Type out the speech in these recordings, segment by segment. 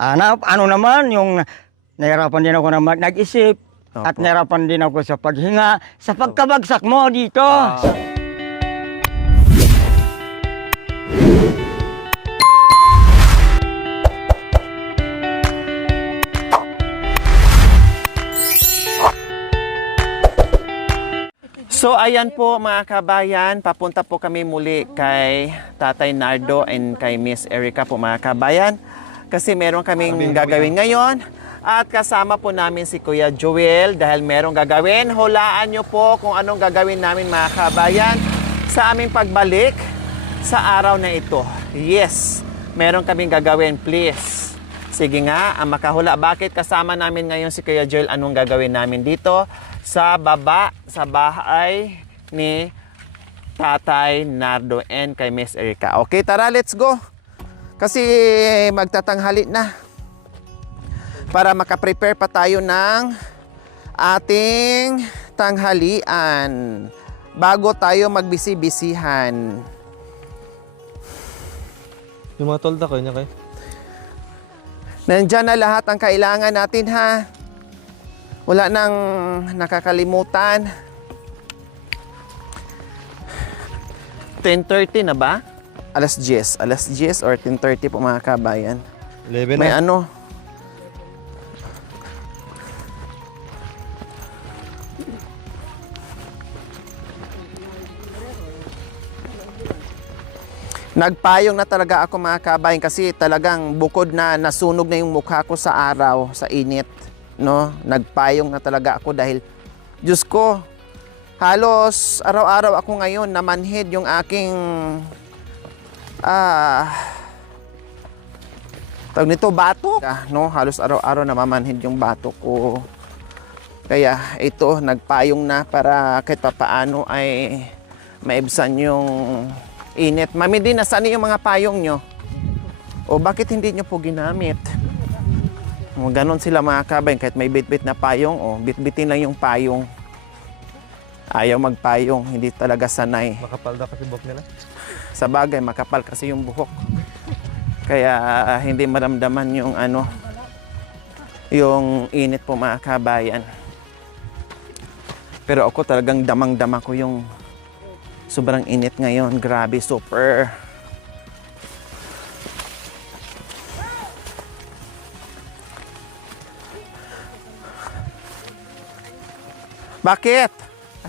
Ano naman, yung nahirapan din ako na nag-isip at Opo. nahirapan din ako sa paghinga, sa pagkabagsak mo dito. So ayan po mga kabayan, papunta po kami muli kay Tatay Nardo and kay Miss Erica po mga kabayan. Kasi meron kaming gagawin ngayon at kasama po namin si Kuya Joel dahil merong gagawin. Hulaan nyo po kung anong gagawin namin mga kabayan sa aming pagbalik sa araw na ito. Yes, meron kaming gagawin, please. Sige nga, ang makahula. Bakit kasama namin ngayon si Kuya Joel? Anong gagawin namin dito? Sa baba, sa bahay ni Tatay Nardo and kay Miss Erica. Okay, tara, let's go. Kasi magtatanghali na. Para makaprepare pa tayo ng ating tanghalian. Bago tayo magbisi-bisihan. Yung mga tolda ko, niya kayo. Nandyan na lahat ang kailangan natin ha. Wala nang nakakalimutan. 10:30 na ba? Alas 10 or 10:30 po mga kabayan. 11 May na. ano? Nagpayong na talaga ako mga kabayan kasi talagang bukod na nasunog na yung mukha ko sa araw, sa init. No, nagpayong na talaga ako dahil Diyos ko, halos araw-araw ako ngayon namanhid yung aking tawag nito batok, no, halos araw-araw namamanhid yung batok ko. Kaya ito nagpayong na para kahit papaano ay maibsan yung init. Mami din, nasaan yung mga payong nyo? O bakit hindi nyo po ginamit? Ganon sila mga kabayan, kahit may bit-bit na payong, bit-bitin lang yung payong. Ayaw magpayong, hindi talaga sanay. Makapal daw kasi buhok nila. Sa bagay, makapal kasi yung buhok. Kaya hindi maramdaman yung yung init po mga kabayan. Pero ako talagang damang-dama ko yung sobrang init ngayon. Grabe, super. Bakit?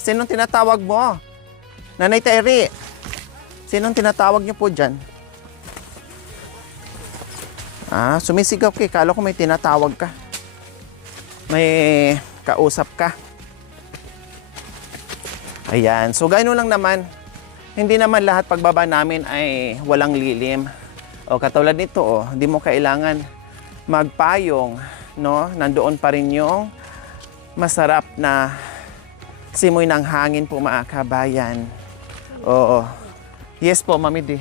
Sinong tinatawag mo? Nanay Terry, sinong tinatawag niyo po dyan? Sumisigaw ka. Kala ko may tinatawag ka. May kausap ka. Ayan. So, gano'n lang naman. Hindi naman lahat pagbaba namin ay walang lilim. O katulad nito, hindi mo kailangan magpayong. No? Nandoon pa rin yung masarap na simoy ng hangin po mga kabayan. Oo. Yes po, Mami Di.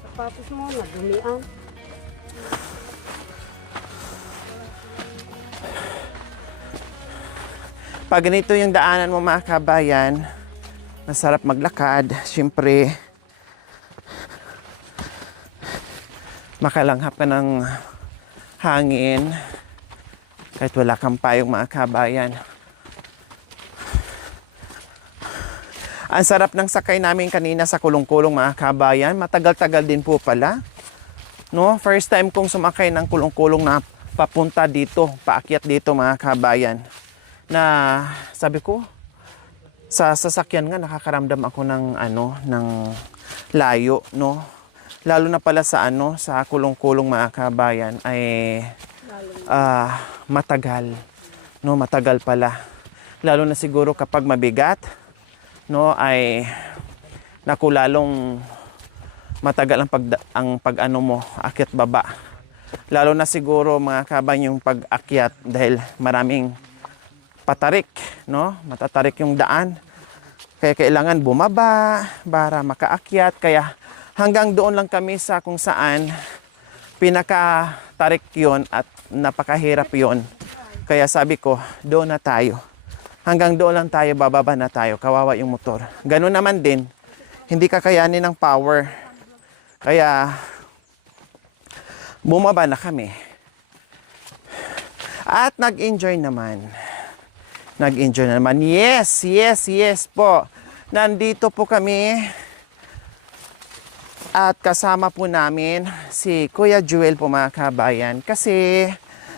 Sapatos mo, nadumian. Pag ganito yung daanan mo mga kabayan, masarap maglakad. Siyempre, makalanghap ka ng hangin kahit wala kang payong mga kabayan. Ang sarap ng sakay namin kanina sa kulong-kulong mga kabayan. Matagal-tagal din po pala. No? First time kong sumakay ng kulong-kulong na papunta dito, paakyat dito mga kabayan. Na sabi ko, sa sasakyan nga nakakaramdam ako ng ng layo, no? Lalo na pala sa sa kulong-kulong mga kabayan ay matagal. No, matagal pala. Lalo na siguro kapag mabigat, no, ay nakulalong matagal ang pag mo, akyat baba. Lalo na siguro mga kabayan yung pag-akyat dahil maraming patarik, no? Matatarik yung daan. Kaya kailangan bumaba para makaakyat. Kaya hanggang doon lang kami sa kung saan pinakatarik yon at napakahirap yon. Kaya sabi ko, doon na tayo. Hanggang doon lang tayo, bababa na tayo. Kawawa yung motor. Ganun naman din, hindi kakayanin ng power. Kaya bumaba na kami. At nag-enjoy naman. Nag-enjoy na naman. Yes, yes, yes po. Nandito po kami at kasama po namin si Kuya Joel po mga kabayan. Kasi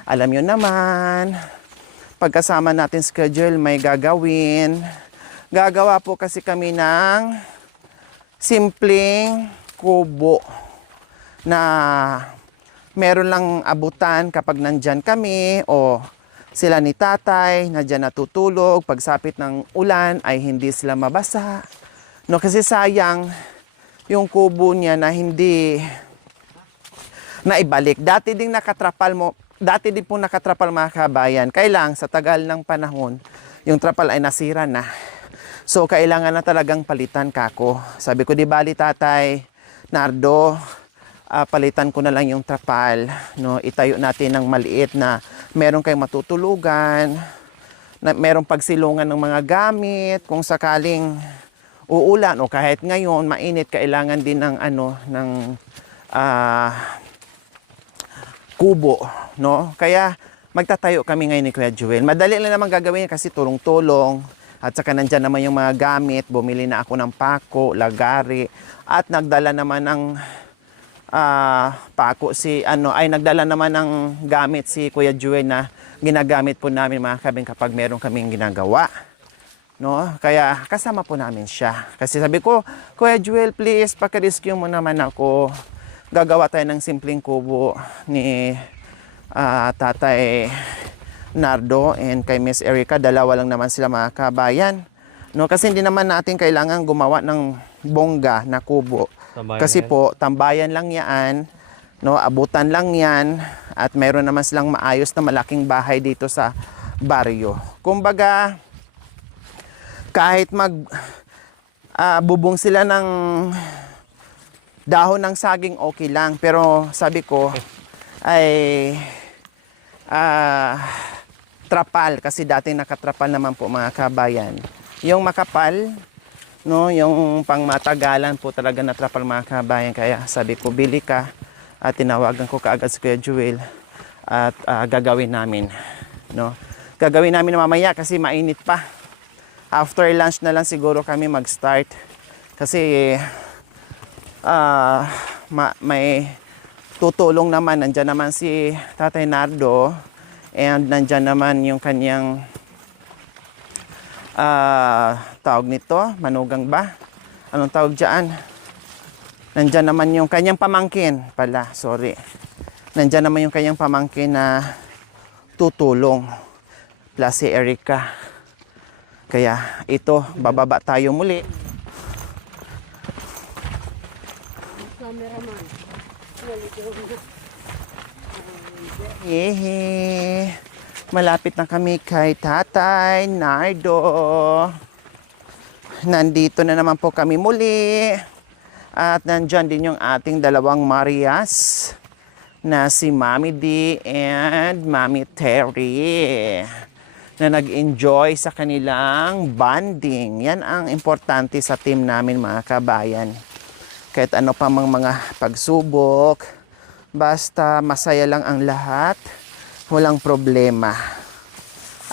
alam nyo naman, pagkasama natin si Kuya Joel may gagawin. Gagawa po kasi kami ng simpleng kubo na meron lang abutan kapag nandyan kami o sila ni tatay na dyan natutulog. Pagsapit ng ulan ay hindi sila mabasa. No, kasi sayang yung kubo niya na hindi naibalik. Dati din po nakatrapal mga kabayan. Kailang sa tagal ng panahon, yung trapal ay nasira na. So kailangan na talagang palitan kako. Sabi ko, di bali tatay, Nardo, palitan ko na lang yung trapal, no? Itayo natin ng maliit na meron kayong matutulugan, na merong pagsilungan ng mga gamit kung sakaling uulan o kahit ngayon mainit, kailangan din ng kubo, no? Kaya magtatayo kami ngayon ni Kuya Joel. Madali lang naman gagawin kasi tulong-tulong. At saka nandyan naman yung mga gamit. Bumili na ako ng pako, lagari, at nagdala naman ng nagdala naman ng gamit si Kuya Joel na ginagamit po namin mga kabing kapag meron kaming ginagawa. No? Kaya kasama po namin siya. Kasi sabi ko, Kuya Joel, please, paki-rescue mo naman ako. Gagawa tayo ng simpleng kubo ni Tatay Nardo and kay Miss Erica. Dalawa lang naman sila mga kabayan. No? Kasi hindi naman natin kailangan gumawa ng bongga na kubo. Tambayan Kasi yan. po, tambayan lang yan, no? Abutan lang yan, at meron naman silang maayos na malaking bahay dito sa baryo. Kumbaga, kahit bubong sila ng dahon ng saging, okay lang. Pero sabi ko, ay trapal, kasi dating nakatrapal naman po mga kabayan. Yung makapal, no, yung pangmatagalan po talaga na trapal mga kabayan. Kaya sabi ko, bili ka, at tinawagan ko kaagad si Kuya Joel at gagawin namin, no. Gagawin namin mamaya kasi mainit pa. After lunch na lang siguro kami mag-start kasi may tutulong naman. Nandyan naman si Tatay Nardo and nandyan naman yung kanyang tawag nito, manugang ba? Anong tawag dyan? Nandyan naman yung kanyang pamangkin pala, sorry. Nandyan naman yung kanyang pamangkin na tutulong. Plus si Erica. Kaya ito, bababa tayo muli. Cameraman. Hehe. Malapit na kami kay Tatay Nardo. Nandito na naman po kami muli. At nandyan din yung ating dalawang Marias na si Mami D and Mami Terry na nag-enjoy sa kanilang bonding. Yan ang importante sa team namin mga kabayan. Kahit ano pa mga pagsubok, basta masaya lang ang lahat, walang problema.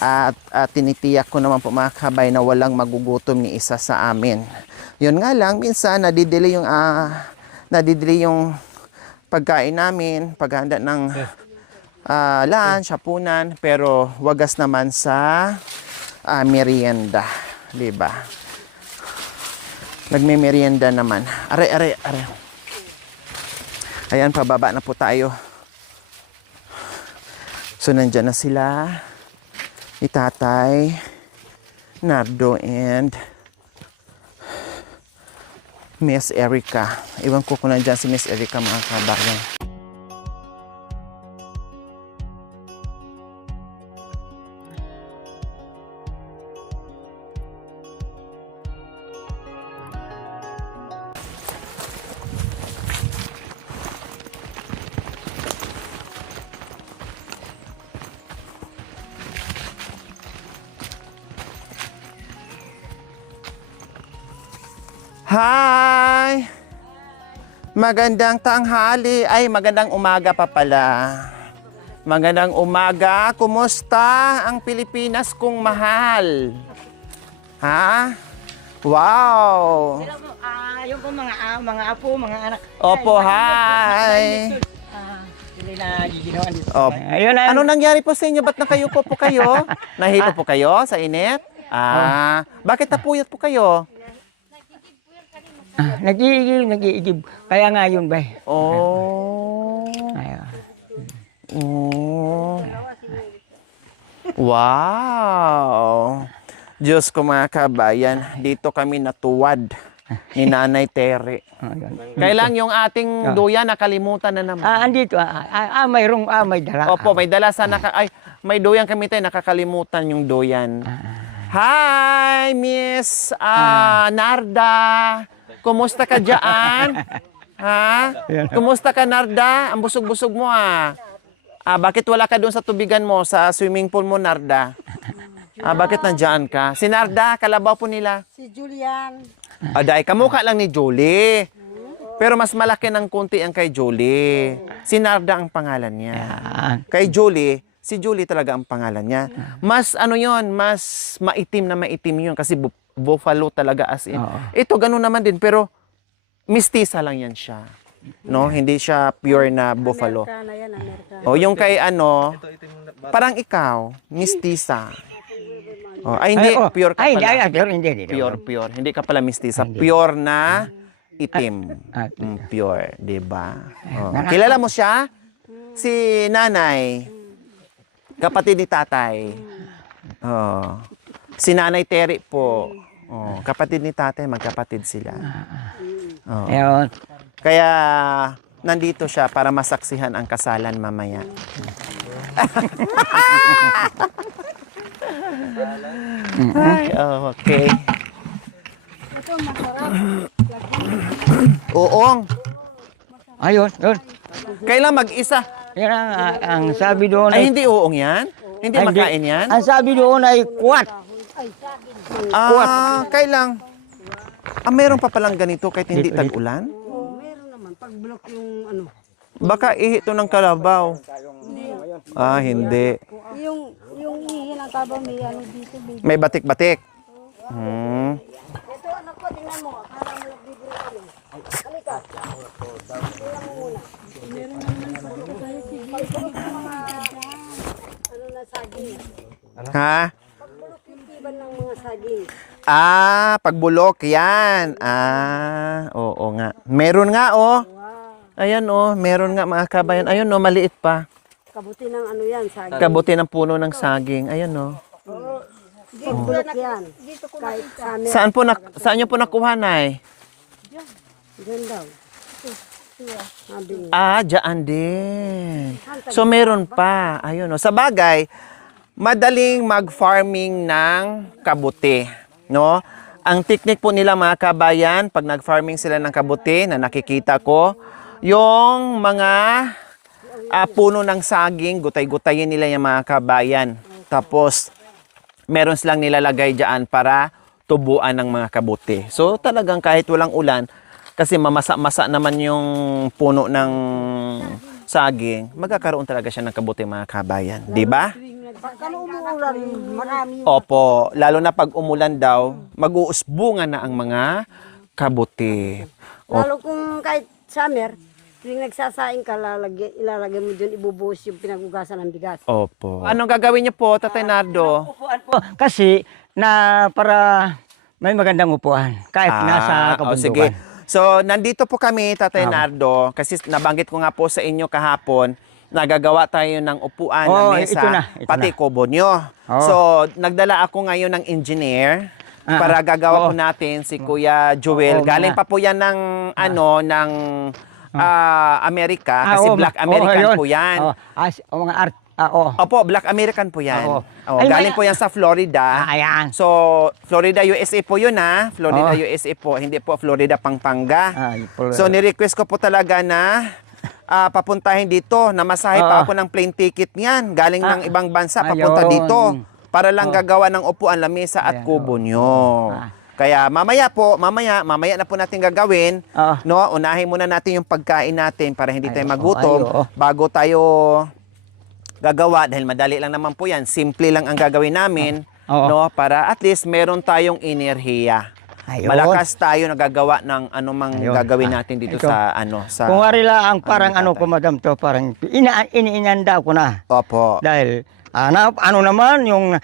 At tinitiyak ko naman po mga kabay na walang magugutom ni isa sa amin. Yun nga lang, minsan nadidili yung pagkain namin, paghanda ng lunch, hapunan, pero wagas naman sa merienda, di ba? Nagme-merienda naman. Are. Ayan, pababa na po tayo. So, nandyan na sila. Itatay, Nardo, and Miss Erica. Iwan ko kung nandyan si Miss Erica mga kabayan. Hi! Magandang tanghali. Ay, magandang umaga pa pala. Magandang umaga. Kumusta ang Pilipinas kong mahal? Ha? Wow! Yung po mga apo, mga anak. Opo, hi! Hindi na ginawa dito. Opo. Ayun na. Anong nangyari po sa inyo? Ba't nakayupo po kayo? Nahilo po kayo sa init? Bakit napuyat po kayo? Nag-iigib. Kaya nga yun ba? Oh. Ayun. Oh. Wow! Diyos ko mga kabayan, dito kami natuwad ni Nanay Tere. Ayun. Kailang yung ating duyan nakalimutan na naman. Andito. May dala. Opo, may dala sa may duyan kami tayo, nakakalimutan yung duyan. Hi, Miss Narda. Kumusta ka dyan? Ha? Kumusta ka, Narda? Ang busog-busog mo bakit wala ka doon sa tubigan mo, sa swimming pool mo, Narda? Bakit nandyan ka? Si Narda, kalabaw po nila. Si Julian. Dahil kamukha lang ni Julie. Pero mas malaki ng kunti ang kay Julie. Si Narda ang pangalan niya. Kay Julie, si Julie talaga ang pangalan niya. Mas mas maitim na maitim yun kasi buffalo talaga as in. Ito ganun naman din pero mistisa lang yan siya. No, hindi siya pure na buffalo. Amerikana yan, Amerikana. O yung kay parang ikaw, mistisa. Hindi, pure ka pala. Hindi. Pure. Hindi ka pala mistisa. Pure na itim. Pure, di ba? Kilala mo siya? Si Nanay. Kapatid ni Tatay. Si Nanay Terry po. Kapatid ni Tatay, magkapatid sila. Ayun. Kaya nandito siya para masaksihan ang kasalan mamaya. Okay. Ito, masarap. Uong. Ayun. Kailan mag-isa? Yan ang sabi doon Ay, hindi uong yan? Hindi makain yan? Ang sabi doon ay kuwat. Kailang? Meron pa palang ganito kahit hindi tag-ulan? Meron naman. Pag-block yung Baka ito ng kalabaw. Hindi. Yung ihi ng kabaw may dito. May batik-batik. Ito, anak ko, tingnan mo. Parang nagbibiro kayo. Halika. Tingnan mo muna. Meron naman tayo na saging. Ha? Pagbulok yung tiban ng mga saging. Pagbulok. Yan. Oo nga. Meron nga, Ayan, meron nga mga kabayan. Ayun, maliit pa. Kabuti ng yan, saging. Kabuti ng puno ng saging. Ayan, Pagbulok yan. Kahit summer. Saan niyo po nakuha, Nay? Diyan daw. Sabi niya. Dyan din. So, meron pa. Ayun, Sa bagay, madaling mag-farming ng kabuti, no? Ang technique po nila mga kabayan, pag nag-farming sila ng kabuti, na nakikita ko, yung mga puno ng saging, gutay-gutayin nila yung mga kabayan. Tapos, meron silang nilalagay dyan para tubuan ng mga kabuti. So, talagang kahit walang ulan, kasi mamasa-masa naman yung puno ng saging, magkakaroon talaga siya ng kabuti mga kabayan. Di ba? Pagka umuulan, marami. Opo, lalo na pag umulan daw, mag-uusbungan na ang mga kabuti. Lalo kung kahit summer, tuwing nagsasaing ka, ilalagay mo dyan, ibubuhos yung pinagugasan ng bigas. Opo. Anong gagawin niyo po, Tatay Nardo? Upuan po. Kasi para may magandang upuan. Kahit nasa kabundukan. Sige. So, nandito po kami, Tatay Nardo, kasi nabanggit ko nga po sa inyo kahapon, nagagawa tayo ng upuan, ng mesa, ito pati na. kubo nyo. So, nagdala ako ngayon ng engineer para gagawa po natin si Kuya Joel. Galing pa po yan ng, Amerika, kasi Black American po yan. Mga art. Opo, Black American po yan. Galing po yan sa Florida. Ayan. So, Florida, USA po yun Florida, USA po. Hindi po Florida, Pampanga. So, nirequest ko po talaga na papuntahin dito. Namasahe pa ako ng plane ticket niyan. Galing ng ibang bansa, papunta dito. Para lang gagawa ng upuan, lamesa at kubo nyo. Kaya mamaya na po natin gagawin. No? Unahin muna natin yung pagkain natin para hindi tayo magutom bago tayo gagawa dahil madali lang naman po yan. Simple lang ang gagawin namin, Oo. no, para at least meron tayong enerhiya. Ayun. Malakas tayo nagagawa ng anumang Ayun. gagawin natin dito Ito. sa Kung wari lang parang Ano, ano tatay? ko madam to, parang iniinanda ko na. Opo. Dahil ano naman yung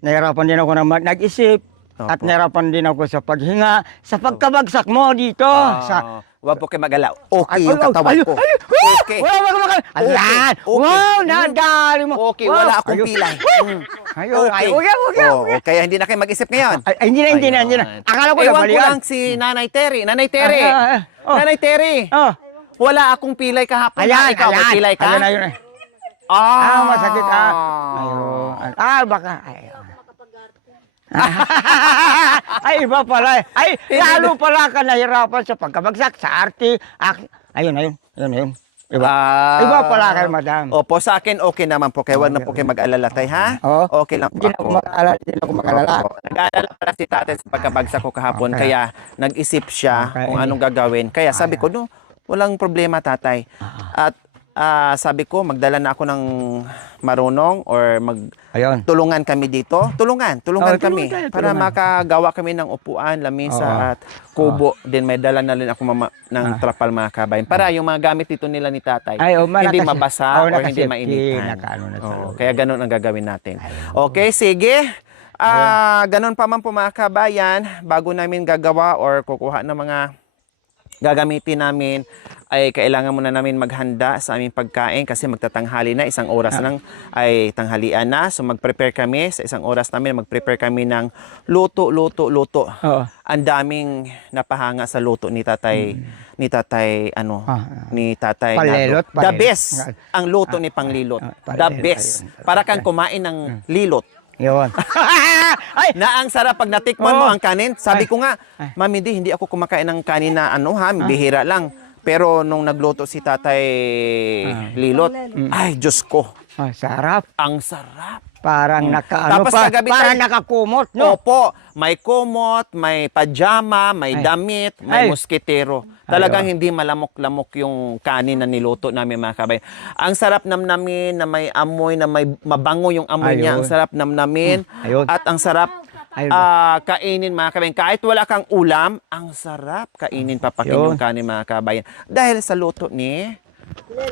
nahirapan din ako na nag-isip at Opo. nahirapan din ako sa paghinga, sa pagkabagsak mo dito. sa Wag po kayo mag-ala. Okay Ay, yung katawan ko. Okay. Wala mo makal. Alan! Okay. Wow, nadali mo. Okay, Wow. wala akong Ayun. pilay. Ayun, Okay. okay. Oh, kaya hindi na kayo mag-isip ngayon. Ay, hindi na. Akala ko Ewan ko nabalian. lang si Nanay Terry. Nanay Terry. Oh. Nanay Terry. Oh. Wala akong pilay kahapon. Ayan, Ikaw, may pilay ka? Ayun. Masakit. Ayun. Baka. Ayun. Ay, iba pala. Ay, lalo pala ka nahirapan sa pagkabagsak, sa arte. Ayun. Iba. Iba pala kayo, madam. Opo, sa akin okay naman po. Kaya wag na po kayo mag-alala tay, ha? Oo. Okay lang po Hindi na ako. ako mag-alala. Opo. Nag-aalala pala si tatay sa pagkabagsak ko kahapon. Okay. Kaya nag-isip siya Okay. kung anong gagawin. Kaya sabi ko, no, walang problema tatay. At sabi ko, magdala na ako ng marunong or Ayun. tulungan kami dito. Tulungan kami. tayo, Para tulungan. makagawa kami ng upuan, lamesa Oo. at kubo. Then may dala na rin ako ng trapal mga kabayan. Para yung mga gamit dito nila ni tatay, hindi mabasa or hindi mainitan. Kaya ganun ang gagawin natin. Okay, sige. Ganun pa man po mga kabayan, bago namin gagawa or kukuha ng mga gagamitin namin, ay kailangan muna namin maghanda sa aming pagkain kasi magtatanghali na, 1 oras lang ay tanghalian na. So mag-prepare kami, sa 1 oras namin mag-prepare kami ng luto. Oo. Ang daming napahanga sa luto ni tatay, ni tatay Palelot, Nardo. The palelot. best ang luto ni Panglilot. The palelot, best. ayun. Para kang kumain ng lilot. Yun. Ay! Na ang sarap pag natikman mo Oo. ang kanin. Sabi ko nga, Mami Di, hindi ako kumakain ng kanin na bihira lang. Pero nung nagluto si Tatay Lilot, ay Diyos ko, Sarap. ang sarap. Parang Tapos kagabi parang tayo- nakakumot, no? Opo, may kumot, may pajama, may damit, may Ay. moskitero. Talagang hindi malamok-lamok yung kanin na niluto namin mga kabayan. Ang sarap namnamin na may amoy, na may mabango yung amoy niya. Ayun. Ang sarap namnamin. Ayun. At ang sarap Ayun. kainin mga kabayan. Kahit wala kang ulam, ang sarap kainin papakin Yun. yung kanin mga kabayan. Dahil sa luto ni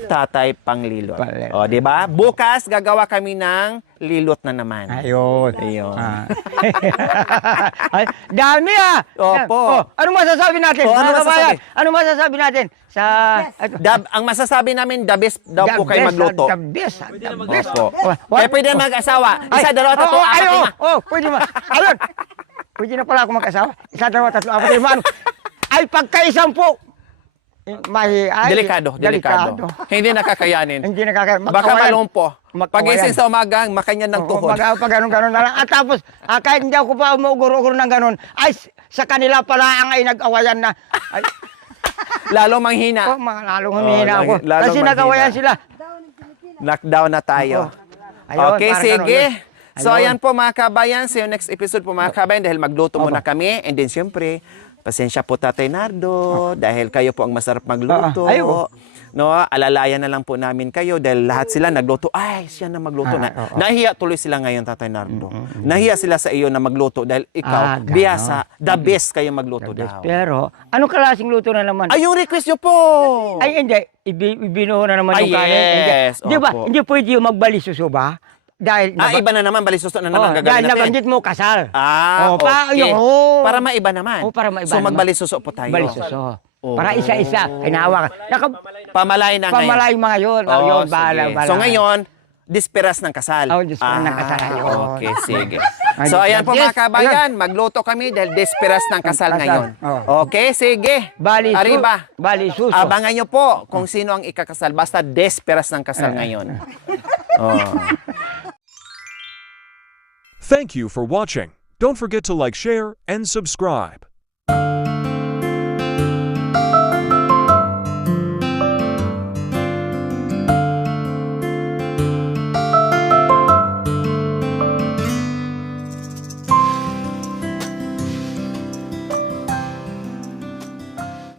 Tatay Panglilot. Palelot. O, di ba? Bukas gagawa kami ng lilot na naman. Ayun. Ayun. Ay, dami Opo. ano masasabi natin? Ano mga kabayan? masasabi? Ano masasabi natin sa Ang masasabi namin, the best daw po kayo magluto. The best. Opo. Kaya pwede na mag-asawa. Isa, dalawa, tatlo, apat, lima. Pwede ma. Ayun. Pwede na pala ako mag-asawa. 1, 2, 3, 4, 5, 6. Ay, pagka-10. Delikado. Hindi nakakayanin. Hindi nakakaya. Baka malumpo. Pagising Magkawayan. sa umaga, makanyan ng tuhod. Pag ganun-ganun na lang. At tapos, kahit hindi ako pa umuuguro-uguro ng ganun, ay, sa kanila pala ang ay nag-awayan na. Ay, Lalo manghina. mga lalong humihina ako. lalong Kasi manghina. nag-awayan sila. Knockdown na tayo. Ayun, Okay, parang sige. ganun. So, Ayun. ayan po mga kabayan. See you next episode po mga kabayan dahil magluto muna kami. And then, siyempre, pasensya po Tatay Nardo dahil kayo po ang masarap magluto. Ayun. No, alalayan na lang po namin kayo dahil lahat sila nagluto. Ay, siya na magluto na. Oo. Nahiya tuloy sila ngayon, Tatay Nardo. Nahiya sila sa iyo na magluto dahil ikaw, Ganon. biyasa, the best kayo magluto daw. Pero, anong klaseng luto na naman? Ay, yung request nyo po! Ay, hindi. Ibinuho na naman Ay, yung kanin. yes. Di ba? Opo. Hindi pwede yung magbalisuso ba? Dahil, Iba na naman, balisusto na naman gagawin dahil natin. nabanggit mo kasal. Okay. Yung, Para maiba naman. Para maiba so, naman. magbalisuso po tayo. Balisuso. Oo. Para isa-isa. Hinawa ka. Pamalay na ngayon. Pamalay mga yun. Oo, Yun, sige. bahala. So, ngayon, disperas ng kasal. Disperas ng kasal. Ayun. Okay, sige. Ay, So, ayan po yes, mga kabayan, magluto kami dahil disperas ng kasal Kasal. ngayon. Oo. Okay, sige. Arriba. Balisuso. Abangan nyo po kung sino ang ikakasal. Basta disperas ng kasal ngayon. Thank you for watching. Don't forget to like, share, and subscribe.